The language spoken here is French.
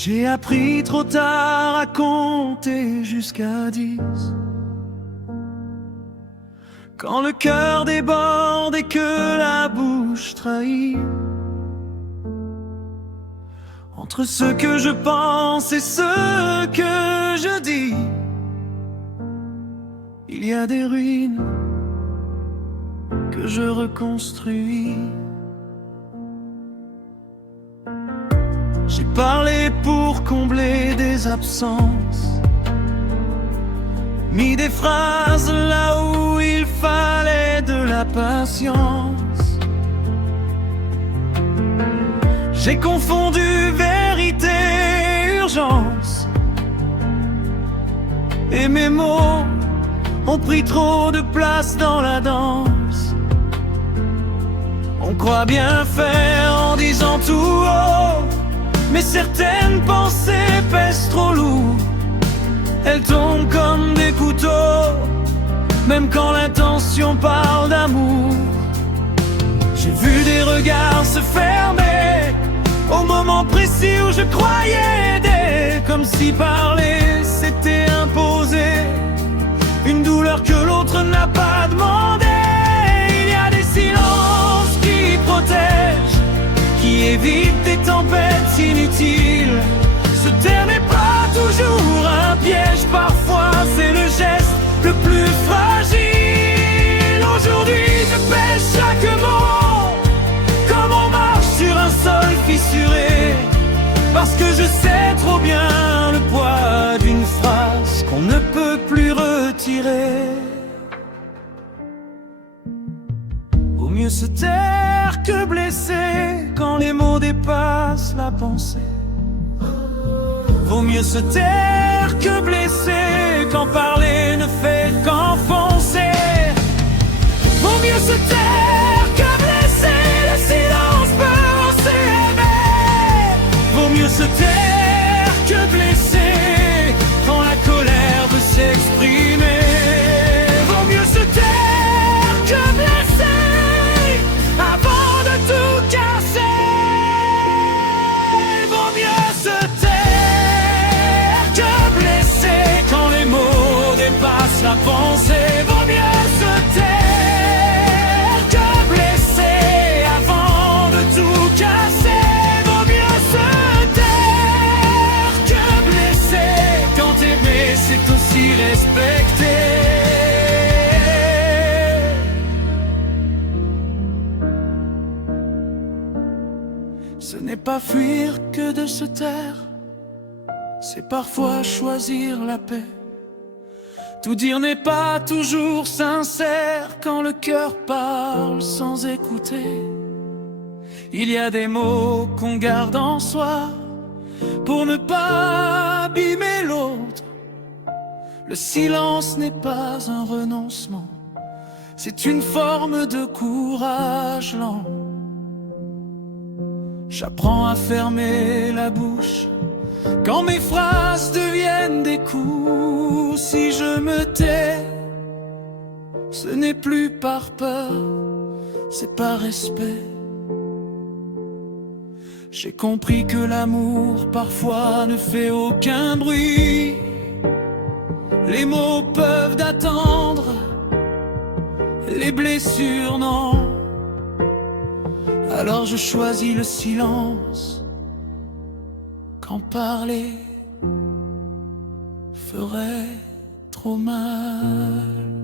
J'ai appris trop tard à compter jusqu'à 10. Quand le cœur déborde et que la bouche trahit. Entre ce que je pense et ce que je dis, il y a des ruines que je reconstruis. J'ai parlé pour combler des absences, mis des phrases là où il fallait de la patience. J'ai confondu vérité et urgence, et mes mots ont pris trop de place dans la danse. On croit bien faire en disant tout haut, mais certaines pensées pèsent trop lourd. Elles tombent comme des couteaux, même quand l'intention parle d'amour. J'ai vu des regards se fermer au moment précis où je croyais aider, comme si parler s'était imposé, une douleur que l'autre n'a pas demandé. Il y a des silences qui protègent, qui évitent des tempêtes inutiles. Se taire n'est pas toujours un piège, parfois c'est le geste le plus fragile. Aujourd'hui je pèse chaque mot, comme on marche sur un sol fissuré, parce que je sais trop bien le poids d'une phrase qu'on ne peut plus retirer. Vaut mieux se taire que blesser quand les mots dépassent la pensée. Vaut mieux se taire que blesser quand parler ne fait qu'enfoncer. Vaut mieux se taire que blesser, le silence peut s'aimer. Vaut mieux se taire que blesser quand la colère veut s'exprimer. Vaut mieux se taire que blesser avant de tout casser. Vaut mieux se taire que blesser quand les mots dépassent la pensée. Vaut mieux se taire que blesser avant de tout casser. Vaut mieux se taire que blesser quand aimer c'est aussi respecter. Ce n'est pas fuir que de se taire, c'est parfois choisir la paix. Tout dire n'est pas toujours sincère quand le cœur parle sans écouter. Il y a des mots qu'on garde en soi pour ne pas abîmer l'autre. Le silence n'est pas un renoncement, c'est une forme de courage lent. J'apprends à fermer la bouche quand mes phrases deviennent des coups. Si je me tais, ce n'est plus par peur, c'est par respect. J'ai compris que l'amour parfois ne fait aucun bruit. Les mots peuvent attendre, les blessures non. Alors je choisis le silence quand parler ferait trop mal.